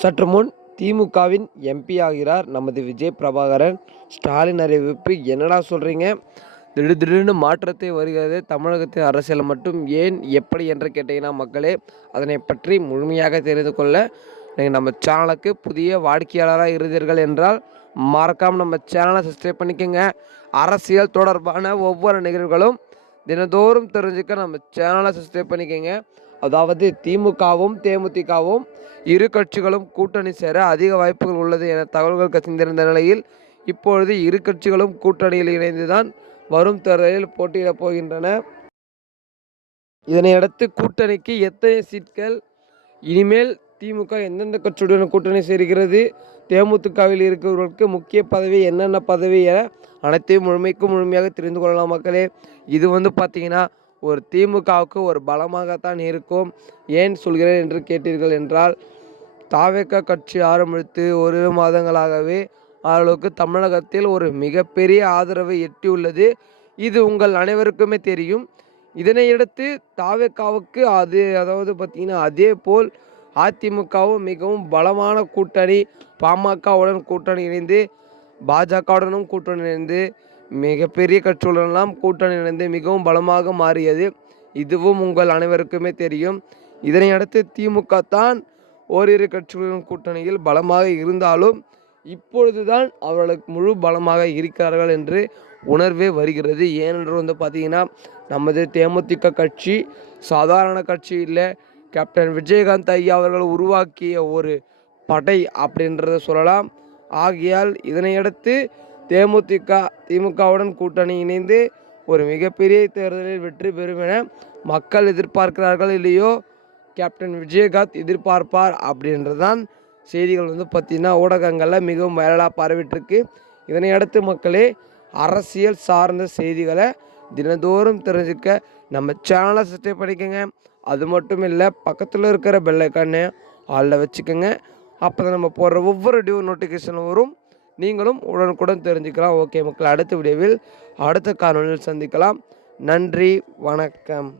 சற்று முன் திமுகவின் எம்பி ஆகிறார் நமது விஜய் பிரபாகரன். ஸ்டாலின் அறிவிப்பு என்னடா சொல்கிறீங்க திடீர் திடீர்னு மாற்றத்தை வருகிறது. தமிழகத்தின் அரசியல் மட்டும் ஏன் எப்படி என்று கேட்டீங்கன்னா மக்களே அதனை பற்றி முழுமையாக தெரிந்து கொள்ள நீங்கள் நம்ம சேனலுக்கு புதிய வாடிக்கையாளராக இருந்தீர்கள் என்றால் மறக்காமல் நம்ம சேனலை சப்ஸ்கிரைப் பண்ணிக்கோங்க. அரசியல் தொடர்பான ஒவ்வொரு நிகழ்வுகளும் தினந்தோறும் தெரிஞ்சுக்க நம்ம சேனலை சப்ஸ்கிரைப் பண்ணிக்கோங்க. அதாவது திமுகவும் தேமுதிகவும் இரு கட்சிகளும் கூட்டணி சேர அதிக வாய்ப்புகள் உள்ளது என தகவல்கள் கசிந்திருந்த நிலையில் இப்பொழுது இரு கட்சிகளும் கூட்டணியில் இணைந்துதான் வரும் தேர்தலில் போட்டியிடப் போகின்றன. இதனையடுத்து கூட்டணிக்கு எத்தனை சீட்கள் இனிமேல் திமுக எந்தெந்த கட்சியுடன் கூட்டணி சேர்கிறது தேமுதிகவில் இருக்கிறவர்களுக்கு முக்கிய பதவி என்னென்ன பதவி என அனைத்தையும் முழுமைக்கும் முழுமையாக தெரிந்து கொள்ளலாம் மக்களே. இது வந்து பார்த்தீங்கன்னா ஒரு திமுகவுக்கு ஒரு பலமாகத்தான் இருக்கும். ஏன் சொல்கிறேன் என்று கேட்டீர்கள் என்றால் தாவேக்க கட்சி ஆரம்பித்து ஒரு மாதங்களாகவே அவர்களுக்கு தமிழகத்தில் ஒரு மிகப்பெரிய ஆதரவை எட்டியுள்ளது. இது உங்கள் அனைவருக்குமே தெரியும். இதனையடுத்து தாவேக்காவுக்கு அது அதாவது பார்த்திங்கன்னா அதே போல் அதிமுகவும் மிகவும் பலமான கூட்டணி பாமகவுடன் கூட்டணி இணைந்து பாஜகவுடனும் கூட்டணி இணைந்து மிகப்பெரிய கட்சியுடனெல்லாம் கூட்டணி இணைந்து மிகவும் பலமாக மாறியது. இதுவும் உங்கள் அனைவருக்குமே தெரியும். இதனை அடுத்து திமுக தான் ஓரிரு கட்சிகளின் கூட்டணியில் பலமாக இருந்தாலும் இப்பொழுதுதான் அவர்களுக்கு முழு பலமாக இருக்கிறார்கள் என்று உணர்வே வருகிறது. ஏனென்று வந்து பார்த்தீங்கன்னா நமது தேமுதிக கட்சி சாதாரண கட்சி இல்லை. கேப்டன் விஜயகாந்த் ஐயா அவர்கள் உருவாக்கிய ஒரு படை அப்படின்றத சொல்லலாம். ஆகையால் இதனையடுத்து தேமுதிக திமுகவுடன் கூட்டணி இணைந்து ஒரு மிகப்பெரிய தேர்தலில் வெற்றி பெறும் என மக்கள் எதிர்பார்க்கிறார்கள் இல்லையோ? கேப்டன் விஜயகாந்த் எதிர்பார்ப்பார் அப்படின்றதான் செய்திகள் வந்து பார்த்திங்கன்னா ஊடகங்களில் மிகவும் வைரலாக பரவிட்டுருக்கு. இதனை அடுத்து மக்களே அரசியல் சார்ந்த செய்திகளை தினந்தோறும் தெரிஞ்சுக்க நம்ம சேனலை சப்ஸ்கிரைப் பண்ணிக்கோங்க. அது மட்டும் இல்லை பக்கத்தில் இருக்கிற பெல்லைக்கானே ஆளில் வச்சுக்கோங்க. அப்போ தான் நம்ம போடுற ஒவ்வொரு டியூ நோட்டிஃபிகேஷன் வரும். நீங்களும் உடனுக்குடன் தெரிஞ்சுக்கலாம். ஓகே மக்கள் அடுத்த வீடியோவில் அடுத்த காணொலியில் சந்திக்கலாம். நன்றி வணக்கம்.